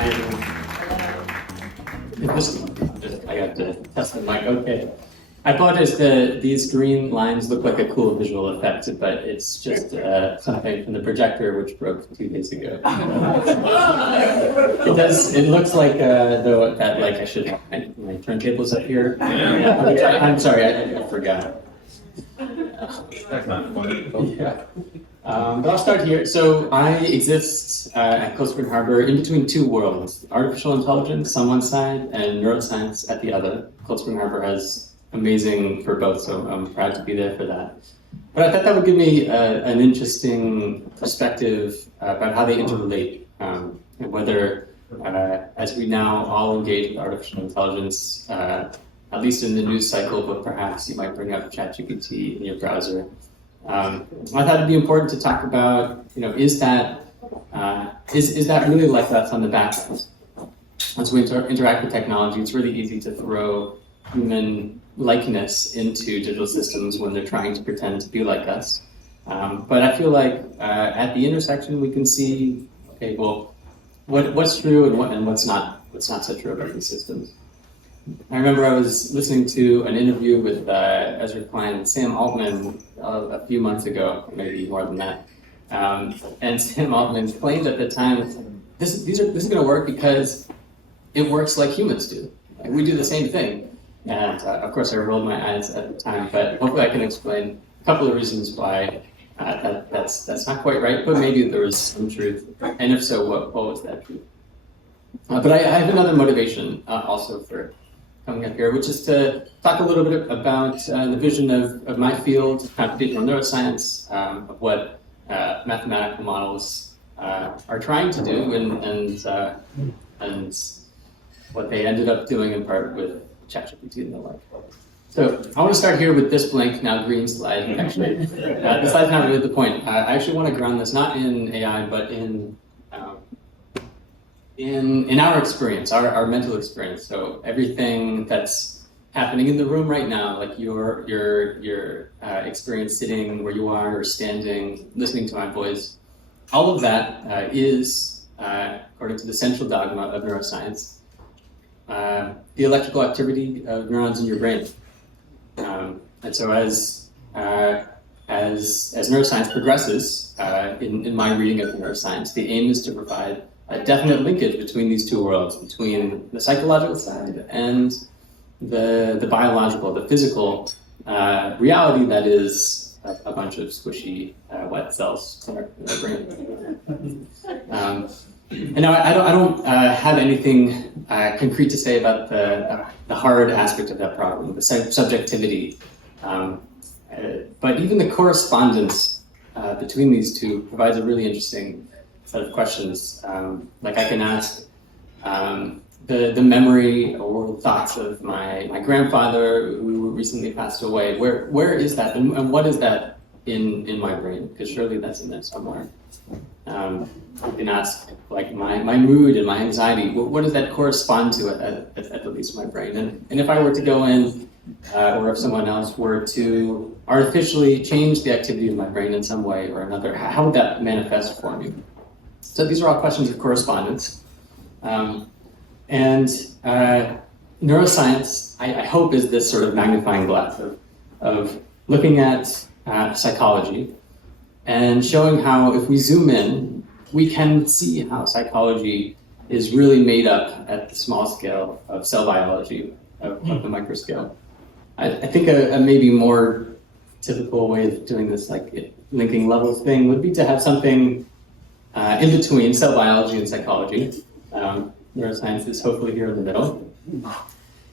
I got to test the mic. Okay. I apologize. These green lines look like a cool visual effect, but it's just something from the projector which broke 2 days ago. It does. It looks like though that I should have my turntables up here. I'm sorry, I forgot. That's not funny. Yeah. But I'll start here. So I exist at Cold Spring Harbor in between two worlds, artificial intelligence on one side and neuroscience at the other. Cold Spring Harbor has amazing for both, so I'm proud to be there for that. But I thought that would give me an interesting perspective about how they interrelate, and whether, as we now all engage with artificial intelligence, at least in the news cycle, but perhaps you might bring up ChatGPT in your browser. I thought it'd be important to talk about, is that really like that's on the back end? As we interact with technology, it's really easy to throw human likeness into digital systems when they're trying to pretend to be like us. But I feel like at the intersection we can see, okay, well, what's true and what's not so true about these systems. I remember I was listening to an interview with Ezra Klein and Sam Altman a few months ago, maybe more than that. And Sam Altman claimed at the time, this is going to work because it works like humans do. Like, we do the same thing. And of course, I rolled my eyes at the time, but hopefully I can explain a couple of reasons why that's not quite right, but maybe there was some truth. And if so, what was that truth? But I have another motivation also for coming up here, which is to talk a little bit about the vision of my field, computational neuroscience, of what mathematical models are trying to do, and what they ended up doing in part with ChatGPT and the like. So I want to start here with this blank, now green slide. Actually, this slide's not really the point. I actually want to ground this not in AI, but in our experience, our mental experience. So everything that's happening in the room right now, like your experience sitting where you are or standing, listening to my voice, all of that is, according to the central dogma of neuroscience, the electrical activity of neurons in your brain. And so as neuroscience progresses, in my reading of neuroscience, the aim is to provide a definite linkage between these two worlds, between the psychological side and the biological, the physical reality that is a bunch of squishy wet cells in our brain. And now I don't have anything concrete to say about the hard aspect of that problem, the subjectivity. But even the correspondence between these two provides a really interesting set of questions. Like I can ask the memory or thoughts of my grandfather who recently passed away. Where is that, and what is that in my brain? Because surely that's in there somewhere. You can ask like my mood and my anxiety. What does that correspond to at the least in my brain? And if I were to go in, or if someone else were to artificially change the activity of my brain in some way or another, how would that manifest for me? So these are all questions of correspondence. And neuroscience, I hope, is this sort of magnifying glass of looking at psychology and showing how if we zoom in, we can see how psychology is really made up at the small scale of cell biology, of the microscale. I think a maybe more typical way of doing this, like linking levels thing, would be to have something in between cell biology and psychology. Neuroscience is hopefully here in the middle.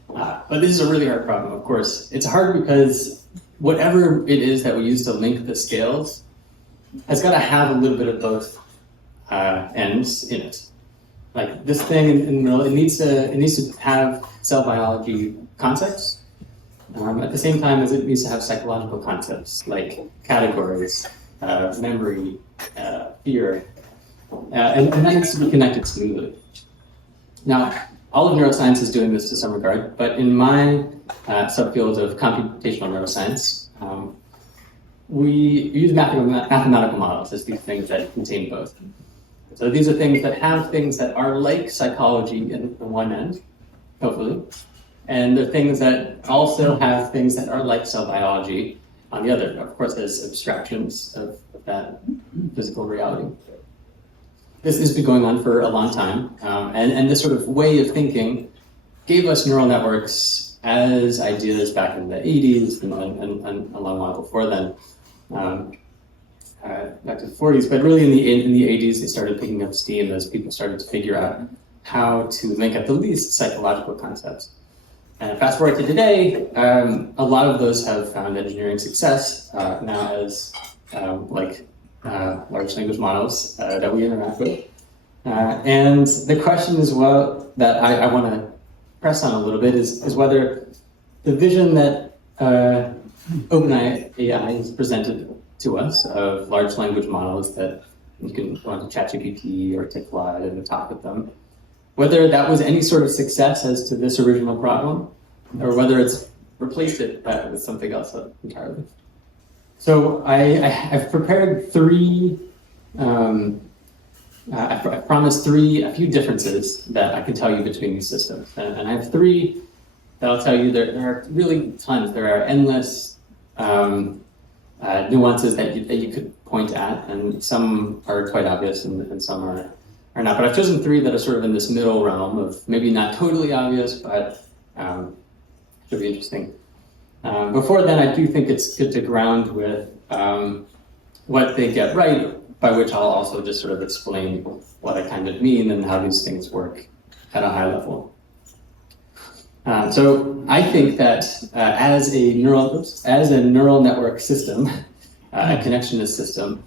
But this is a really hard problem, of course. It's hard because whatever it is that we use to link the scales has got to have a little bit of both ends in it. Like this thing in the middle, it needs to have cell biology concepts at the same time as it needs to have psychological concepts like categories, memory, fear, and that needs to be connected smoothly. Now, all of neuroscience is doing this to some regard, but in my subfield of computational neuroscience, we use mathematical models as these things that contain both. So these are things that have things that are like psychology in the one end, hopefully, and the things that also have things that are like cell biology on the other. Of course, as abstractions of that physical reality. This has been going on for a long time, and this sort of way of thinking gave us neural networks as ideas back in the 80s and a long while before then, back to the 40s. But really in the 80s, they started picking up steam as people started to figure out how to make at the least psychological concepts. And fast forward to today, a lot of those have found engineering success now as large language models that we interact with. And the question as well that I want to press on a little bit is whether the vision that OpenAI has presented to us of large language models that you can go on to ChatGPT or take Claude and talk with them, whether that was any sort of success as to this original problem, or whether it's replaced it with something else entirely. So I've prepared three, I promised a few differences that I can tell you between these systems. And I have three that I'll tell you there are really tons. There are endless nuances that you could point at, and some are quite obvious and some are not. But I've chosen three that are sort of in this middle realm of maybe not totally obvious, but should be interesting. Before then, I do think it's good to ground with what they get right, by which I'll also just sort of explain what I kind of mean and how these things work at a high level. So I think that as a neural network system, a connectionist system,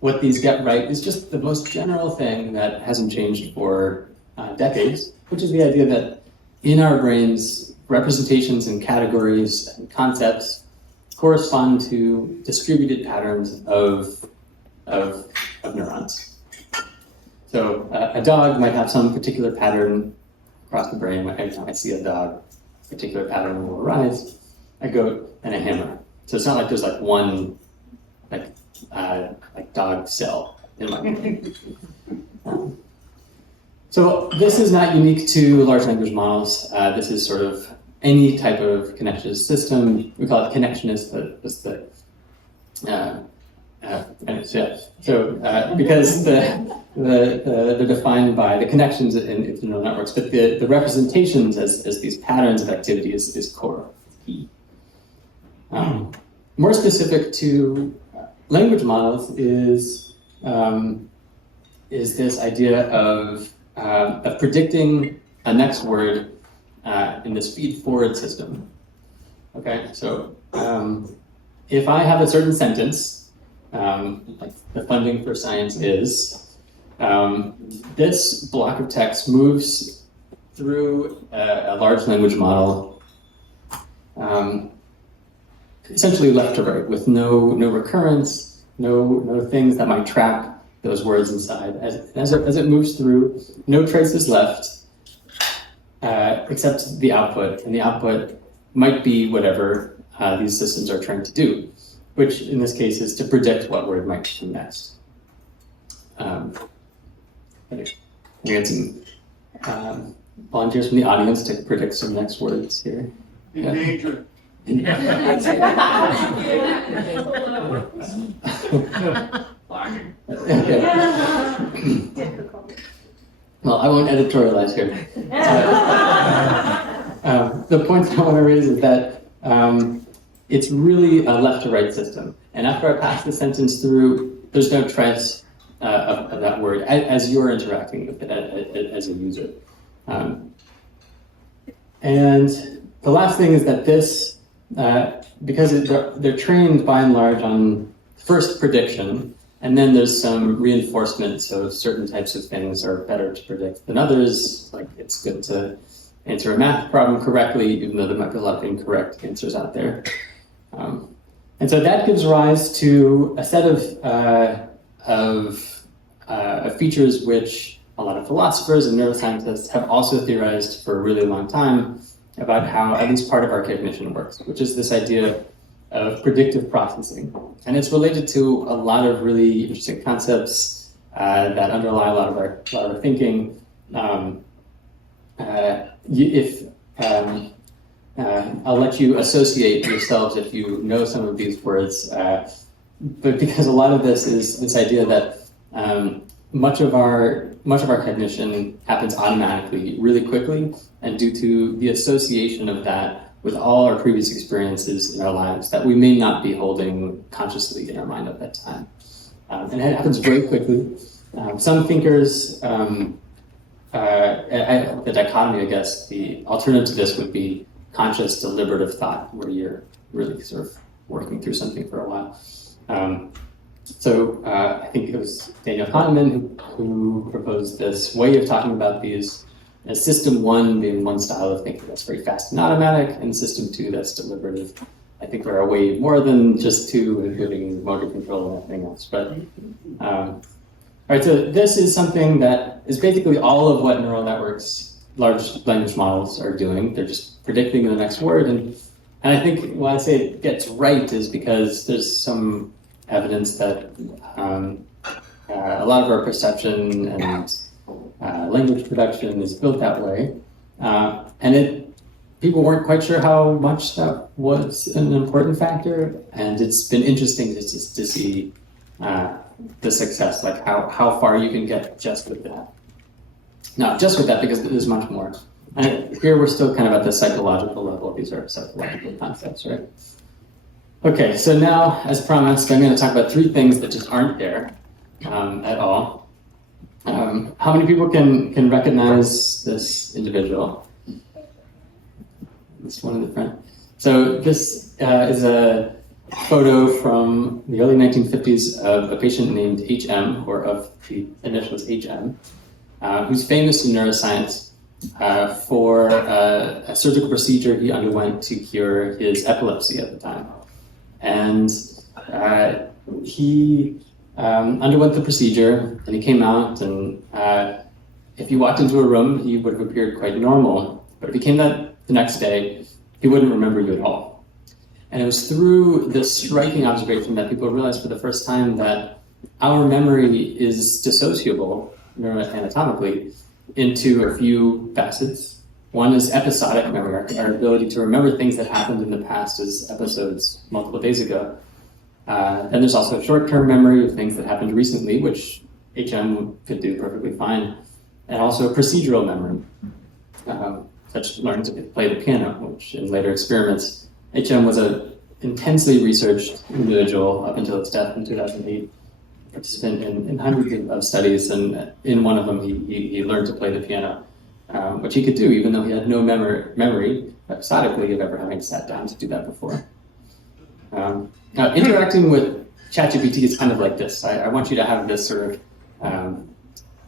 what these get right is just the most general thing that hasn't changed for decades, which is the idea that in our brains, representations and categories and concepts correspond to distributed patterns of neurons. So a dog might have some particular pattern across the brain. Every time I see a dog, a particular pattern will arise. A goat and a hammer. So it's not like there's like one like dog cell in my brain. So this is not unique to large language models. This is sort of any type of connectionist system. We call it connectionist, but just the because they're defined by the connections in neural networks, but the representations as these patterns of activity is core, key. More specific to language models is this idea of predicting a next word in this feed-forward system. Okay, so if I have a certain sentence, like the funding for science is, this block of text moves through a large language model, essentially left to right, with no recurrence, no things that might trap those words inside. As it moves through, no traces left, except the output, and the output might be whatever these systems are trying to do, which in this case is to predict what word might come next. We had some volunteers from the audience to predict some next words here. Endangered. Well, I won't editorialize here. The point I want to raise is that it's really a left to right system. And after I pass the sentence through, there's no trace of that word as you're interacting with it as a user. And the last thing is that this, because they're trained by and large on first prediction, and then there's some reinforcement, so certain types of things are better to predict than others. Like it's good to answer a math problem correctly, even though there might be a lot of incorrect answers out there. And so that gives rise to a set of features which a lot of philosophers and neuroscientists have also theorized for a really long time about how at least part of our cognition works, which is this idea of predictive processing. And it's related to a lot of really interesting concepts that underlie a lot of our thinking. I'll let you associate yourselves if you know some of these words, but because a lot of this is this idea that much of our cognition happens automatically, really quickly, and due to the association of that with all our previous experiences in our lives that we may not be holding consciously in our mind at that time. And it happens very quickly. Some thinkers, the dichotomy, I guess, the alternative to this would be conscious deliberative thought, where you're really sort of working through something for a while. I think it was Daniel Kahneman who proposed this way of talking about these as system one being one style of thinking that's very fast and automatic, and system two that's deliberative. I think there are way more than just two, including motor control and everything else. But all right, so this is something that is basically all of what neural networks, large language models are doing. They're just predicting the next word. And I think why I say it gets right is because there's some evidence that a lot of our perception and language production is built that way. People weren't quite sure how much that was an important factor, and it's been interesting to see the success, like how far you can get just with that. Not just with that, because there's much more. And here we're still kind of at the psychological level. These are psychological concepts, right? Okay, so now, as promised, I'm going to talk about three things that just aren't there at all. How many people can recognize this individual? This one in the front. So this is a photo from the early 1950s of a patient named HM, or of the initials HM, who's famous in neuroscience for a surgical procedure he underwent to cure his epilepsy at the time. And he underwent the procedure, and he came out, and if you walked into a room, he would have appeared quite normal. But if he came the next day, he wouldn't remember you at all. And it was through this striking observation that people realized for the first time that our memory is dissociable neuroanatomically into a few facets. One is episodic memory, our ability to remember things that happened in the past as episodes multiple days ago. Then there's also short-term memory of things that happened recently, which HM could do perfectly fine, and also procedural memory, such as learning to play the piano, which in later experiments, HM was an intensely researched individual up until his death in 2008, participant in hundreds of studies, and in one of them he learned to play the piano, which he could do even though he had no memory episodically of ever having sat down to do that before. Now, interacting with ChatGPT is kind of like this. I want you to have this sort of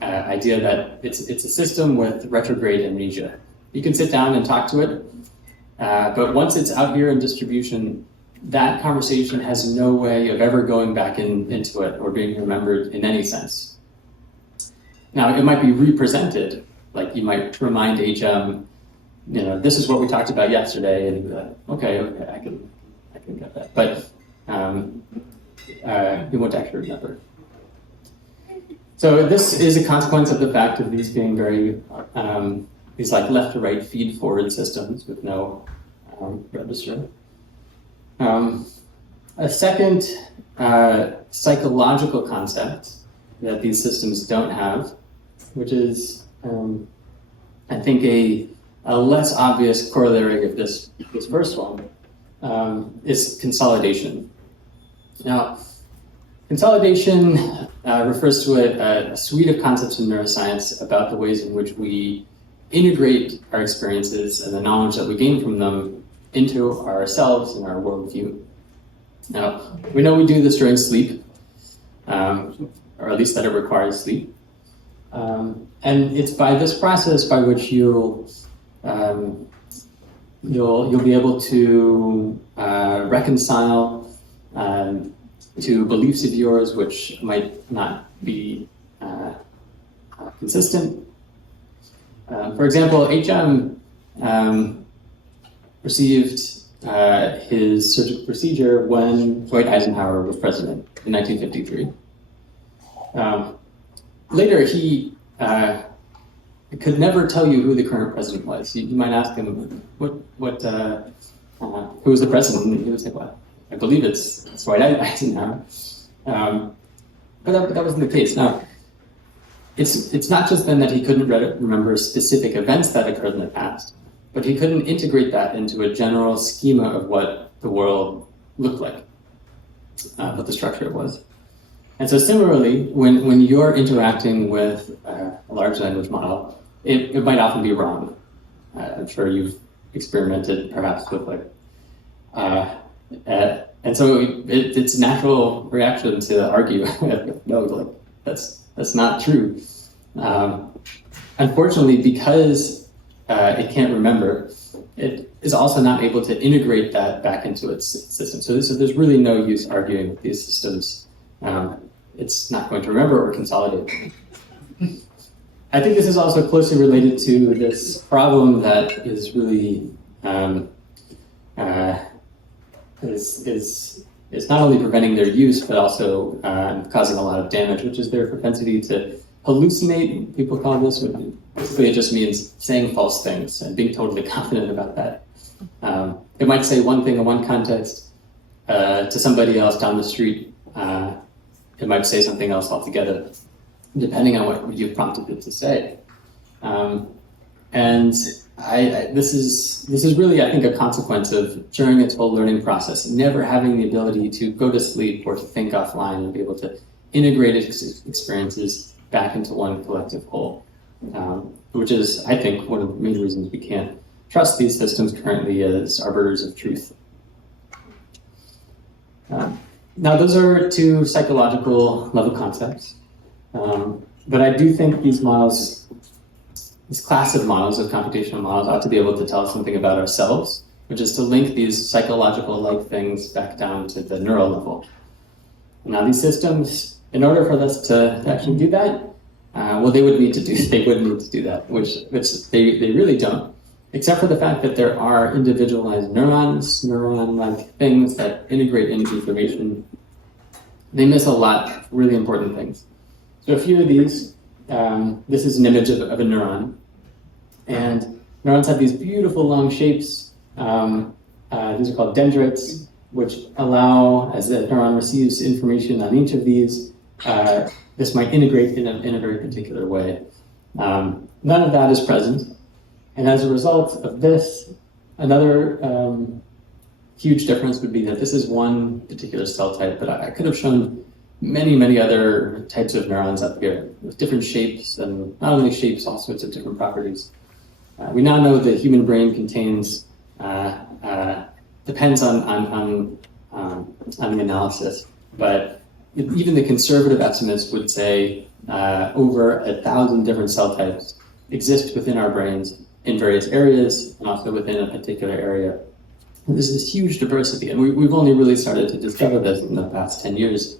idea that it's a system with retrograde amnesia. You can sit down and talk to it, but once it's out here in distribution, that conversation has no way of ever going back into it or being remembered in any sense. Now, it might be represented, like you might remind HM, this is what we talked about yesterday, and you'd be like, okay, I can get that. But you won't actually remember. So this is a consequence of the fact of these being very, these like left to right feed forward systems with no register. A second psychological concept that these systems don't have, which is, I think, a less obvious corollary of this first one, is consolidation. Now, consolidation refers to a suite of concepts in neuroscience about the ways in which we integrate our experiences and the knowledge that we gain from them into ourselves and our worldview. Now, we know we do this during sleep, or at least that it requires sleep. And it's by this process by which you'll be able to reconcile to beliefs of yours which might not be consistent. For example, HM received his surgical procedure when Dwight Eisenhower was president in 1953. later, he could never tell you who the current president was. You might ask him, who was the president? And he would say, well, I believe it's Dwight Eisenhower. But that wasn't the case. Now, it's not just then that he couldn't remember specific events that occurred in the past, but he couldn't integrate that into a general schema of what the world looked like, what the structure was. And so similarly, when you're interacting with a large language model, it might often be wrong. I'm sure you've experimented perhaps with and so it's a natural reaction to argue, no, like that's not true. Unfortunately, because it can't remember, it is also not able to integrate that back into its system. So there's really no use arguing with these systems. It's not going to remember or consolidate. I think this is also closely related to this problem that is really is not only preventing their use, but also causing a lot of damage, which is their propensity to hallucinate. People call this, basically it just means saying false things and being totally confident about that. They might say one thing in one context to somebody else down the street. It might say something else altogether, depending on what you've prompted it to say. And this is really, I think, a consequence of during its whole learning process, never having the ability to go to sleep or to think offline and be able to integrate experiences back into one collective whole, which is, I think, one of the main reasons we can't trust these systems currently as arbiters of truth. Now, those are two psychological level concepts, but I do think these models, this class of models, of computational models, ought to be able to tell us something about ourselves, which is to link these psychological-like things back down to the neural level. Now, these systems, in order for us to actually do that, well, they would need to do that, which they really don't, except for the fact that there are individualized neurons, neuron-like things that integrate into information. They miss a lot of really important things. So a few of these, this is an image of a neuron, and neurons have these beautiful long shapes. These are called dendrites, which allow, as the neuron receives information on each of these, this might integrate in a very particular way. None of that is present. And as a result of this, another huge difference would be that this is one particular cell type, but I could have shown many other types of neurons up here with different shapes, and not only shapes, all sorts of different properties. We now know the human brain contains, depends on the analysis, but even the conservative estimates would say over 1,000 different cell types exist within our brains in various areas, and also within a particular area. And there's this huge diversity, and we've only really started to discover this in the past 10 years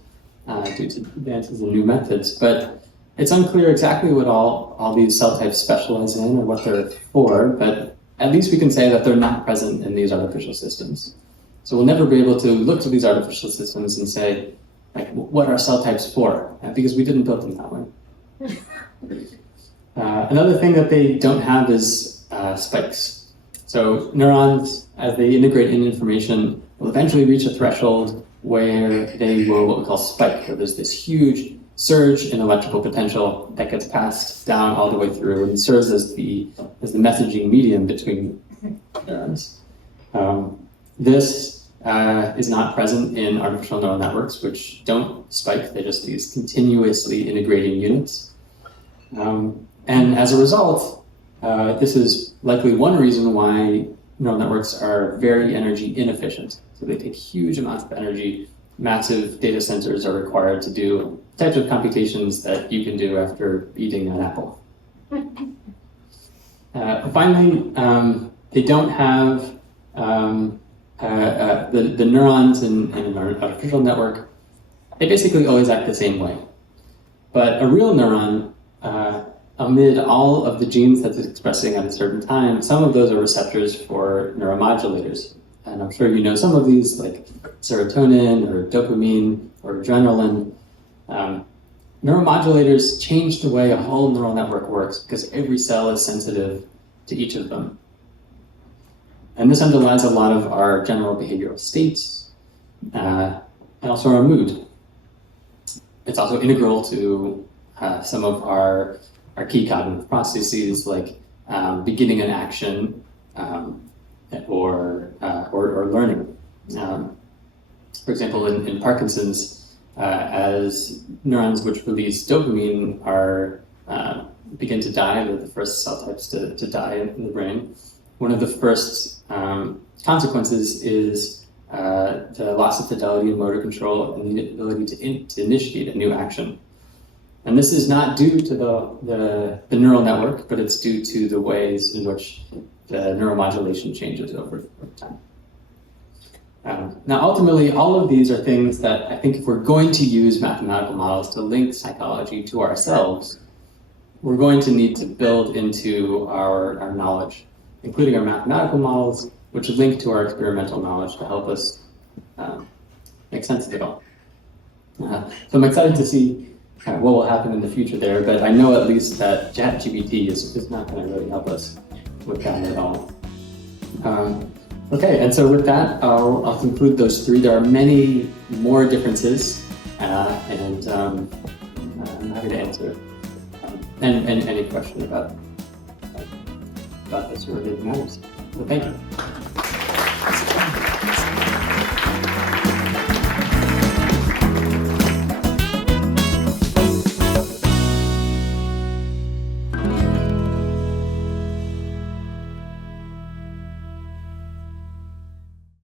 due to advances in new methods. But it's unclear exactly what all these cell types specialize in or what they're for, but at least we can say that they're not present in these artificial systems. So we'll never be able to look to these artificial systems and say, like, what are cell types for? Because we didn't build them that way. Another thing that they don't have is spikes. So neurons, as they integrate in information, will eventually reach a threshold where they will what we call spike, where there's this huge surge in electrical potential that gets passed down all the way through and serves as the messaging medium between neurons. This is not present in artificial neural networks, which don't spike. They're just these continuously integrating units. And as a result, this is likely one reason why neural networks are very energy inefficient. So they take huge amounts of energy. Massive data centers are required to do types of computations that you can do after eating an apple. Finally, they don't have the neurons in an artificial network. They basically always act the same way. But a real neuron, amid all of the genes that it's expressing at a certain time, some of those are receptors for neuromodulators. And I'm sure you know some of these, like serotonin or dopamine or adrenaline. Neuromodulators change the way a whole neural network works because every cell is sensitive to each of them. And this underlies a lot of our general behavioral states and also our mood. It's also integral to some of our key cognitive processes, like beginning an action or learning. For example, in Parkinson's, as neurons which release dopamine begin to die, they're the first cell types to die in the brain. One of the first consequences is the loss of fidelity in motor control and the ability to initiate a new action. And this is not due to the neural network, but it's due to the ways in which the neuromodulation changes over time. Now, ultimately, all of these are things that I think if we're going to use mathematical models to link psychology to ourselves, we're going to need to build into our knowledge, including our mathematical models, which link to our experimental knowledge to help us make sense of it all. So I'm excited to see what will happen in the future there, but I know at least that ChatGPT is not going to really help us with that at all. Okay, and so with that, I'll conclude those three. There are many more differences, and I'm happy to answer and any question about this related matters. So thank you.